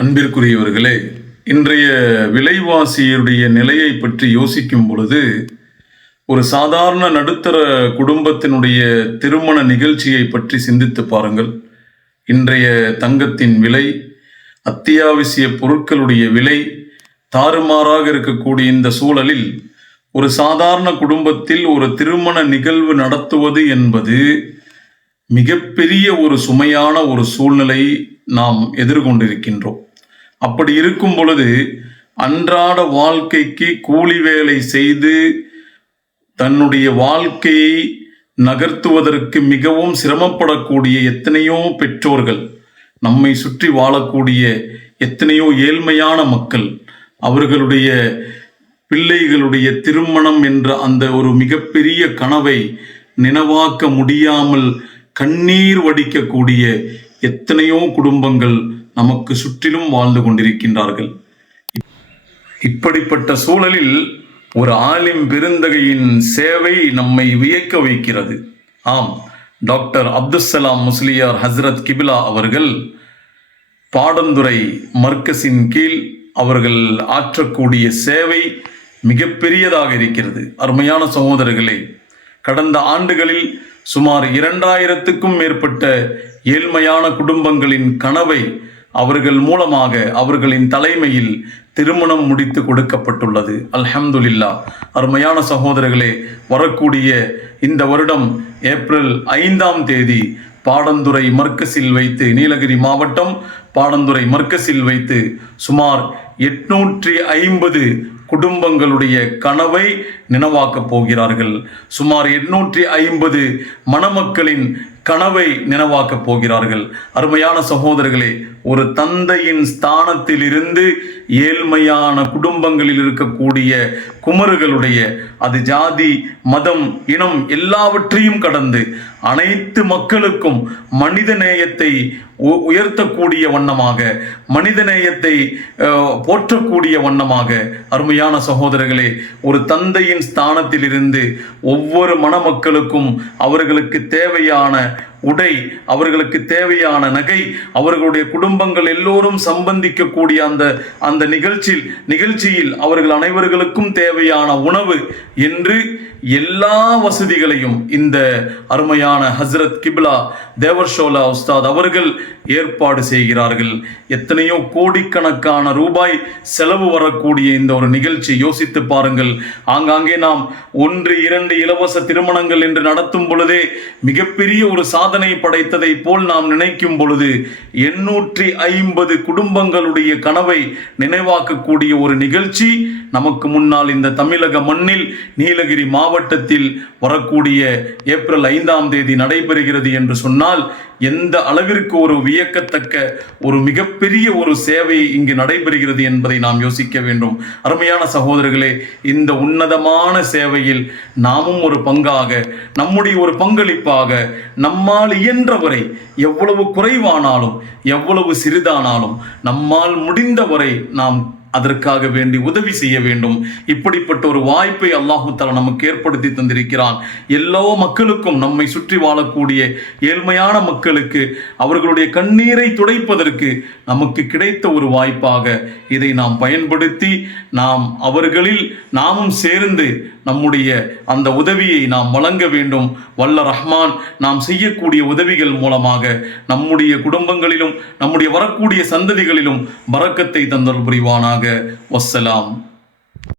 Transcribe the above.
அன்பிற்குரியவர்களே, இன்றைய விலைவாசியுடைய நிலையை பற்றி யோசிக்கும் பொழுது ஒரு சாதாரண நடுத்தர குடும்பத்தினுடைய திருமண நிகழ்ச்சியை பற்றி சிந்தித்து பாருங்கள். இன்றைய தங்கத்தின் விலை, அத்தியாவசிய பொருட்களுடைய விலை தாறுமாறாக இருக்கக்கூடிய இந்த சூழலில் ஒரு சாதாரண குடும்பத்தில் ஒரு திருமண நிகழ்வு நடத்துவது என்பது மிகப்பெரிய ஒரு சுமையான ஒரு சூழ்நிலை நாம் எதிர்கொண்டிருக்கின்றோம். அப்படி இருக்கும் பொழுது அன்றாட வாழ்க்கைக்கு கூலி வேலை செய்து தன்னுடைய வாழ்க்கையை நகர்த்துவதற்கு மிகவும் சிரமப்படக்கூடிய எத்தனையோ பெற்றோர்கள், நம்மை சுற்றி வாழக்கூடிய எத்தனையோ ஏழ்மையான மக்கள், அவர்களுடைய பிள்ளைகளுடைய திருமணம் என்ற அந்த ஒரு மிகப்பெரிய கனவை நினைவாக்க முடியாமல் கண்ணீர் வடிக்கக்கூடிய எத்தனையோ குடும்பங்கள் நமக்கு சுற்றிலும் வாழ்ந்து கொண்டிருக்கின்றார்கள். இப்படிப்பட்ட சூழலில் ஒரு ஆலிம் பெருந்தகையின் சேவை நம்மை வியக்க வைக்கிறது. ஆம், டாக்டர் அப்துல்சலாம் முஸ்லியார் ஹசரத் கிபிலா அவர்கள் பாடந்துறை மர்கஸின் கீழ் அவர்கள் ஆற்றக்கூடிய சேவை மிகப்பெரியதாக இருக்கிறது. அருமையான சகோதரர்களே, கடந்த ஆண்டுகளில் சுமார் 2000க்கும் மேற்பட்ட ஏழ்மையான குடும்பங்களின் கனவை அவர்கள் மூலமாக அவர்களின் தலைமையில் திருமணம் முடித்து கொடுக்கப்பட்டுள்ளது. அல்ஹம்துலில்லாஹ். அருமையான சகோதரர்களே, வரக்கூடிய இந்த வருடம் ஏப்ரல் 5ஆம் தேதி பாடந்துறை மர்கஸில் வைத்து, நீலகிரி மாவட்டம் பாடந்துறை மர்கஸில் வைத்து சுமார் 850 குடும்பங்களுடைய கனவை நினைவாக்கப் போகிறார்கள். சுமார் 850 மணமக்களின் கனவை நினைவாக்கப் போகிறார்கள். அருமையான சகோதரர்களே, ஒரு தந்தையின் ஸ்தானத்தில் இருந்து ஏழ்மையான குடும்பங்களில் இருக்கக்கூடிய குமர்களுடைய, அது ஜாதி மதம் இனம் எல்லாவற்றையும் கடந்து அனைத்து மக்களுக்கும் மனித நேயத்தை உயர்த்தக்கூடிய வண்ணமாக, மனித நேயத்தை போற்றக்கூடிய வண்ணமாக, அருமையான சகோதரர்களே, ஒரு தந்தையின் ஸ்தானத்தில் இருந்து ஒவ்வொரு மணமக்களுக்கும் அவர்களுக்கு தேவையான உடை, அவர்களுக்கு தேவையான நகை, அவர்களுடைய குடும்பங்கள் எல்லோரும் சம்பந்திக்கக்கூடிய அந்த நிகழ்ச்சியில் அவர்கள் அனைவர்களுக்கும் தேவையான உணவு என்று எல்லா வசதிகளையும் இந்த அருமையான ஹசரத் கிபிலா தேவர்ஷோலா உஸ்தாத் அவர்கள் ஏற்பாடு செய்கிறார்கள். எத்தனையோ கோடிக்கணக்கான ரூபாய் செலவு வரக்கூடிய இந்த ஒரு நிகழ்ச்சி யோசித்து பாருங்கள். ஆங்காங்கே நாம் 1-2 இலவச திருமணங்கள் என்று நடத்தும் பொழுதே மிகப்பெரிய ஒரு சாதனை படைத்ததை போல் நாம் நினைக்கும் பொழுது 850 குடும்பங்களுடைய கனவை நினைவாக்கக்கூடிய ஒரு நிகழ்ச்சி நமக்கு முன்னால் இந்த தமிழக மண்ணில் நீலகிரி மாவட்டத்தில் வரக்கூடிய ஏப்ரல் 5ஆம் தேதி நடைபெறுகிறது என்று சொன்னால் எந்த அளவிற்கு ஒரு வியக்கத்தக்க ஒரு மிகப்பெரிய ஒரு சேவை இங்கு நடைபெறுகிறது என்பதை நாம் யோசிக்க வேண்டும். அருமையான சகோதரர்களே, இந்த உன்னதமான சேவையில் நாமும் ஒரு பங்காக, நம்முடைய ஒரு பங்களிப்பாக, நம்மால் இயன்றவரை, எவ்வளவு குறைவானாலும் எவ்வளவு சிறிதானாலும் நம்மால் முடிந்தவரை நாம் அதற்காக வேண்டி உதவி செய்ய வேண்டும். இப்படிப்பட்ட ஒரு வாய்ப்பை அல்லாஹு தஆலா நமக்கு ஏற்படுத்தி தந்திருக்கிறான். எல்லா மக்களுக்கும், நம்மை சுற்றி வாழக்கூடிய ஏழ்மையான மக்களுக்கு அவர்களுடைய கண்ணீரை துடைப்பதற்கு நமக்கு கிடைத்த ஒரு வாய்ப்பாக இதை நாம் பயன்படுத்தி நாம் அவர்களில் நாமும் சேர்ந்து நம்முடைய அந்த உதவியை நாம் வழங்க வேண்டும். வல்ல ரஹ்மான் நாம் செய்யக்கூடிய உதவிகள் மூலமாக நம்முடைய குடும்பங்களிலும் நம்முடைய வரக்கூடிய சந்ததிகளிலும் பரக்கத்தை தந்தல் புரிவானாக. வஸ்ஸலாம்.